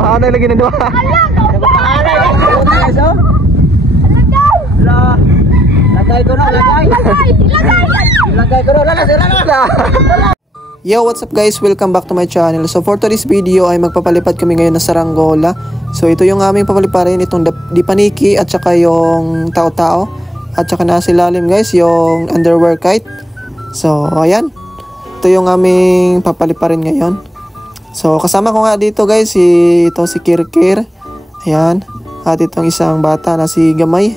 Pahanay lagi na dua. Pahanay guys. Lagay ko na, lagay. Lagay ko na, lagay. Yo, what's up guys? Welcome back to my channel. So for today's video ay magpapalipad kami ngayon na saranggola. So ito yung aming papaliparin, itong dipaniki at saka yung tao-tao. At saka nasa ilalim guys, yung underwear kite. So ayan, ito yung aming papaliparin ngayon. So kasama ko nga dito guys, si Kirkir. Ayan. At itong isang bata na si Gamay.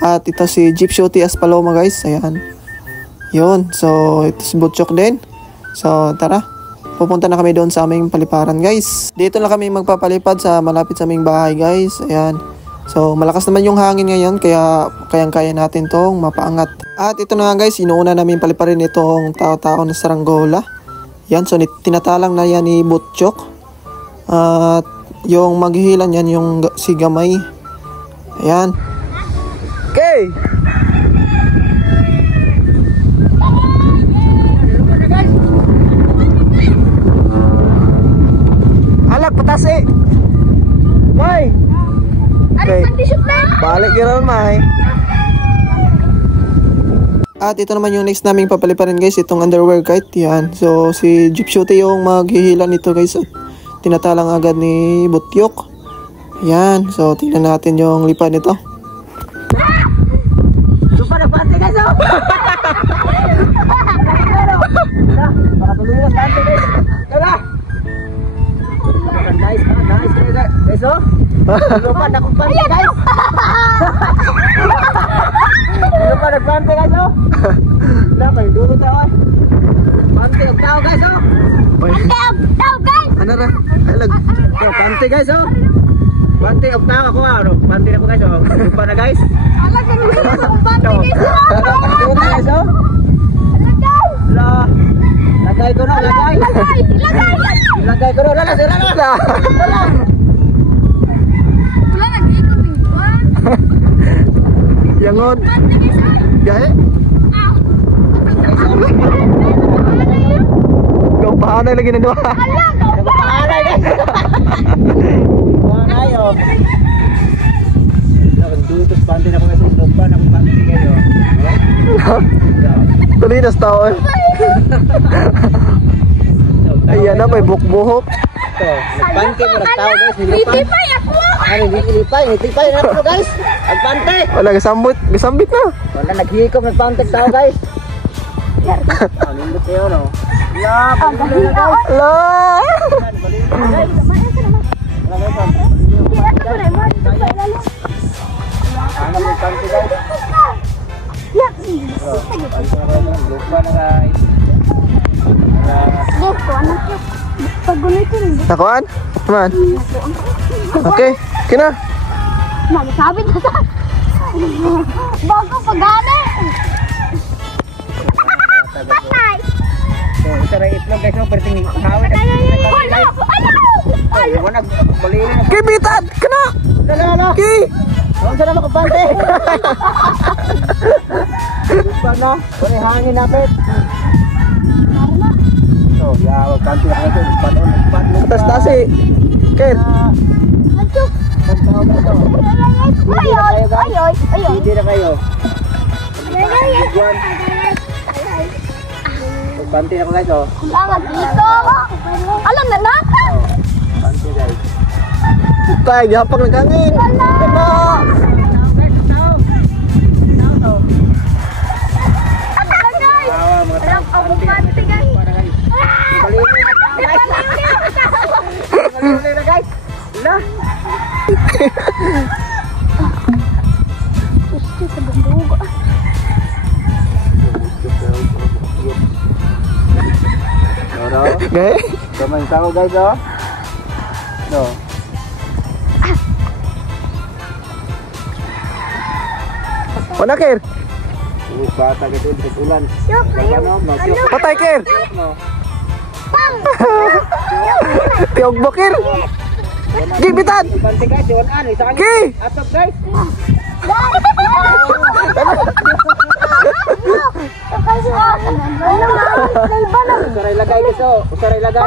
At ito si Jeep Shooty as Paloma guys. Ayan. Yun. So ito si Butchok din. So tara, pupunta na kami doon sa aming paliparan guys. Dito na kami magpapalipad sa malapit sa aming bahay guys. Ayan. So malakas naman yung hangin ngayon, kaya kayang-kaya natin tong mapaangat. At ito na nga guys, inuuna namin paliparin itong tao-tao na saranggola. Yan, so tinatalang na yan ni Butchok. At yung maghihilan yan yung si Gamay. Ayan. Okay. Alag patasi. May. Okay. Balik yun May. At ito naman yung next naming papaliparin guys, itong underwear kite. Yan. So si Jeep Shooty yung maghihilan nito guys. Tinatalang agad ni Butchok. Yan. So tingnan natin yung lipad nito. Lupa na pante guys. Makatulungan pante guys. Tara. Nice, guys. Lupa na kung pante guys. Lupa na pante guys. Dapat dulu tahu. Pante tahu guys. Pante tahu guys. Ano ra? Alag. Pante guys. Pante tahu aku ano. Pante na ko guys. Lupa na guys. Alag kan pante guys. Guys. Lah. Lagay ko na, lagay. Lagay ko na, lagay. Wala lagi ko bingwan. Yangon. Gahe. Go pahanay lagi na dua. Pahanay guys. Pahanay oh. Nagdutos pante na ko guys, lupa na ko pante kayo. Tulinas tao eh. Ayan na, may buhok-buhok. Nagpante mo tao guys. Litipay ako. Ano, litipay na ako guys. Nagpante. Wala, gasambit na. Wala, naghikom, nagpante tao guys. Ano, nindot kayo no? Yeah, balik na guys. Ala! Ano, nagpante guys. Lupa na guys. Nakuan? Man. Okay, kina. Nagsabit na sa. Bago pagana. Patay. So, isa rin itlog guys, perting hawit. Ay, wala balili na. Kibitan, kena. Dala. Ki. Huwag sa na makapante. Lupa na. Wala hangin napit. So, ya, wag pante na ito. Lupa. Atas tasi. Ken. Masuk. Ayoy. Hindi na kayo. Pante na ko guys, oh. Langat dito. Alam na naka. Pante guys. Tay, gihapag ng hangin. Kena. Gahe. Teman tahu guys, oh. No. Mana Kir? Bata gitu betulan. Patay Kir. Tiog bokir. Gibitan. Pante guys, yon ani sa Ki. Atop guys. Usaray lagay guys, oh. Usaray lagay.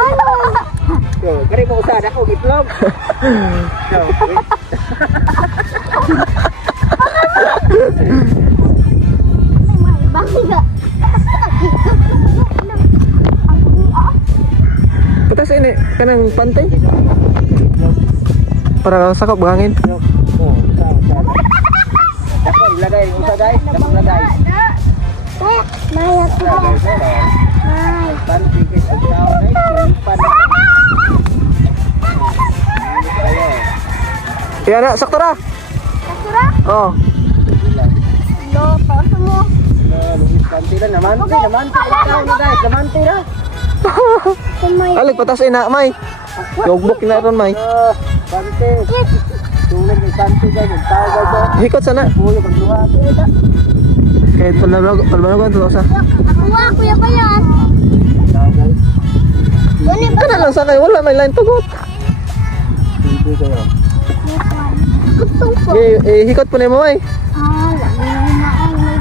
Yo, kare Pwede mo usad ako, itlog. Patas ini kanang pantay. Para sakop buhangin. Oh, usad. Dako ilagay, usad guys. Dako ilagay. Maya ko. Panty guys, usad guys. Iya na, sakto ra. Kasura? Oh. Lo, pauso mo. Lugis panty lang naman. Naman. Ikaw na guys, naman tira. Kumay. Alig patas ina may. Yogbok na ron may. Panty. Tulad ng panty guys, yung tao guys. Hikot sana. Puyo pagluha. Kahit palbalog to sa. Kuha, kuya ba yan? Tao guys. Kana lang sa kay wala may line tugot. Hindi kayo. Gustong po. Hikot po nimo may. Lagi na maang may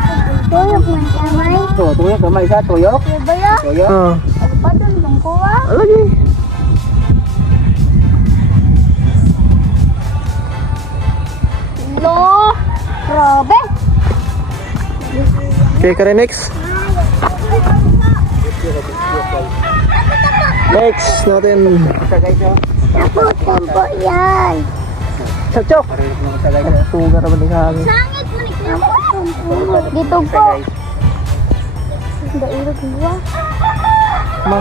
tuyok man kamay. Tuyok kamay sa tuyok. Kuya ba yan? Tuyok. Oh. Ano pa dun bang kuha? Lagi. Lo, grabe. Okay, kare next. Next natin. Sa guys yo. Naputol po yan. Sakchok. Pareho mo sa guys yo. Sugar ba ni hangin? Sangit mo ni dito po. Dairog niya. Ma.